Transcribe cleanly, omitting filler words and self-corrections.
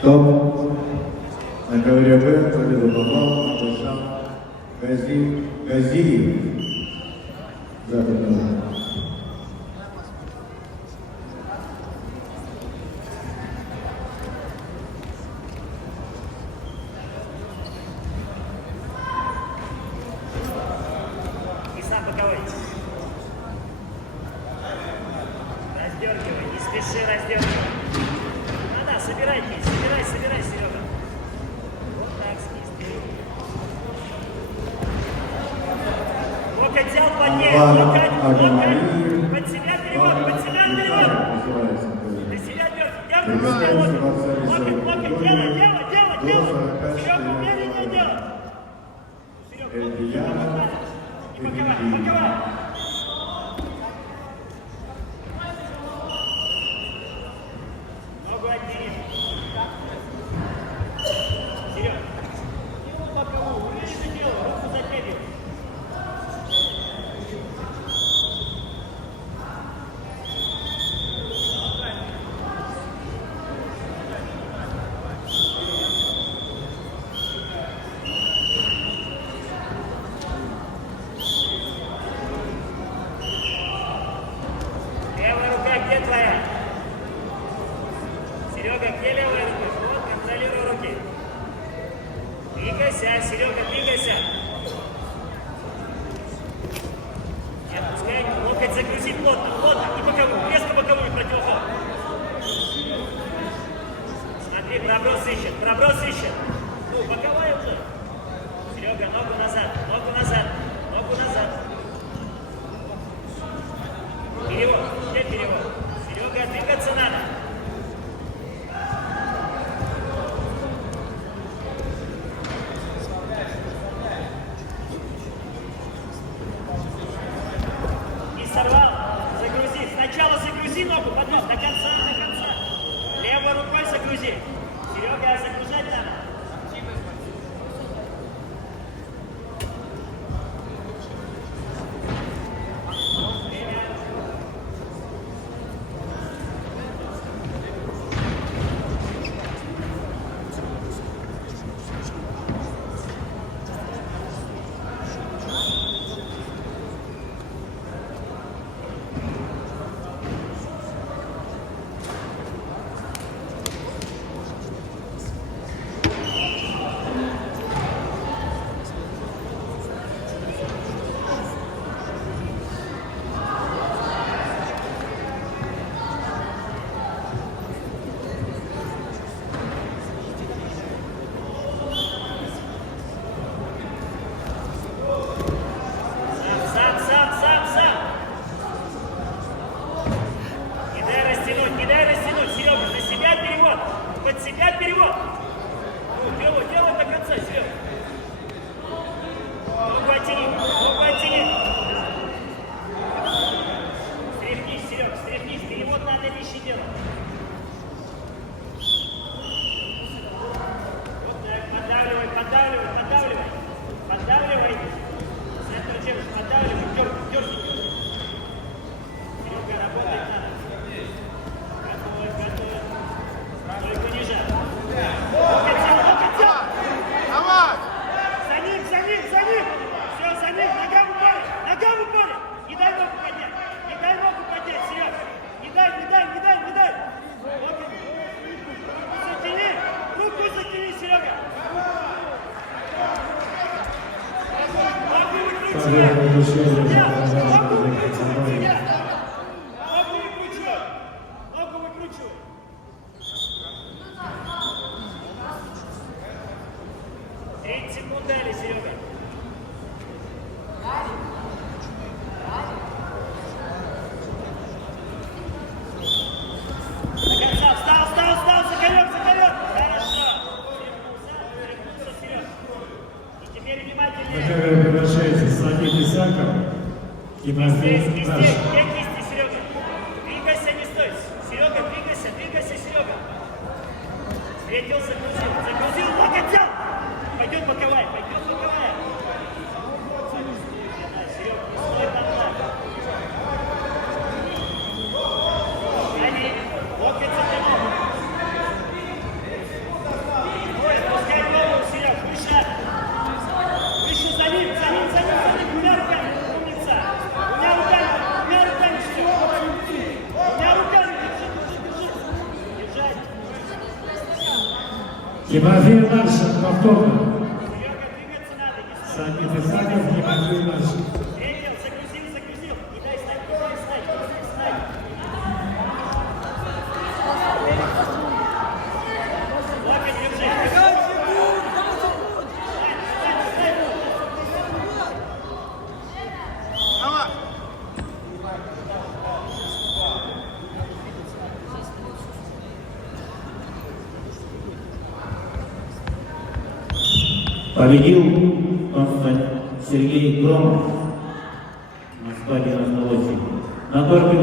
Стоп. На ковре В победу попал Абдашам Газиев. Западного. И сам боковой. Раздергивай, не спеши раздергивай. Да, собирай, Серега. Вот так, снизу. Локоть взял, поднять, локоть. Под себя перевод. Для себя дергай, локоть, делай. Серега, умереннее делай. Серега, не боковай. Ногу отбери. Серега, делай боковую, умеренно делай, руку затягивай. Левая рука где твоя? Серега, где левая рука? Вот, контролируй руки. Двигайся, Серега, двигайся. Не отпускай, локоть загрузи плотно, и боковую, резко боковую противоход. Смотри, проброс ищет. Ну, боковая уже. Серега, ногу назад. Перевод, где перевод? Серега, двигаться надо. Не сорвал, загрузи. Сначала загрузи ногу, потом до конца. Левой рукой загрузи. Серега, загружать надо. Сам. Не дай растянуть, Серега, на себя перевод, под себя перевод. Ну, делай до конца, Серега. Ногу оттяни. Стряхнись, Серега, перевод надо вещи делать. Вот так, поддавливай. Центр держишь, поддавливай, дергай. Серега, работать надо. Готовы. Только ниже. Локоть взял. Давай! За ним. Все, за ним. Нога в упоре. Не дай ногу поднять, Серега. Не дай. Руку затяни, Серега. Ногу выкручивай. 30 секунд дали, Серега. До конца. Встал, закален. Хорошо. Перегнулся, Серега. И теперь внимательнее. На ковре превращается Садик Исаков и Матвей Наш. Где кисти, Серега? Двигайся, не стой. Серега, двигайся, Серега. Встретился, загрузил, локоть взял. Пойдет боковая. Серега, не стой там. Локоть затянул. Тимофей Маршин, повторно. Серега, двигаться надо. Не стой. Сами Писаков, Тимофей Маршин. Эдил, загрузил. И дай стать, дай стать. Локоть держи. Победил Сергей Громов, Москва 98. На корпе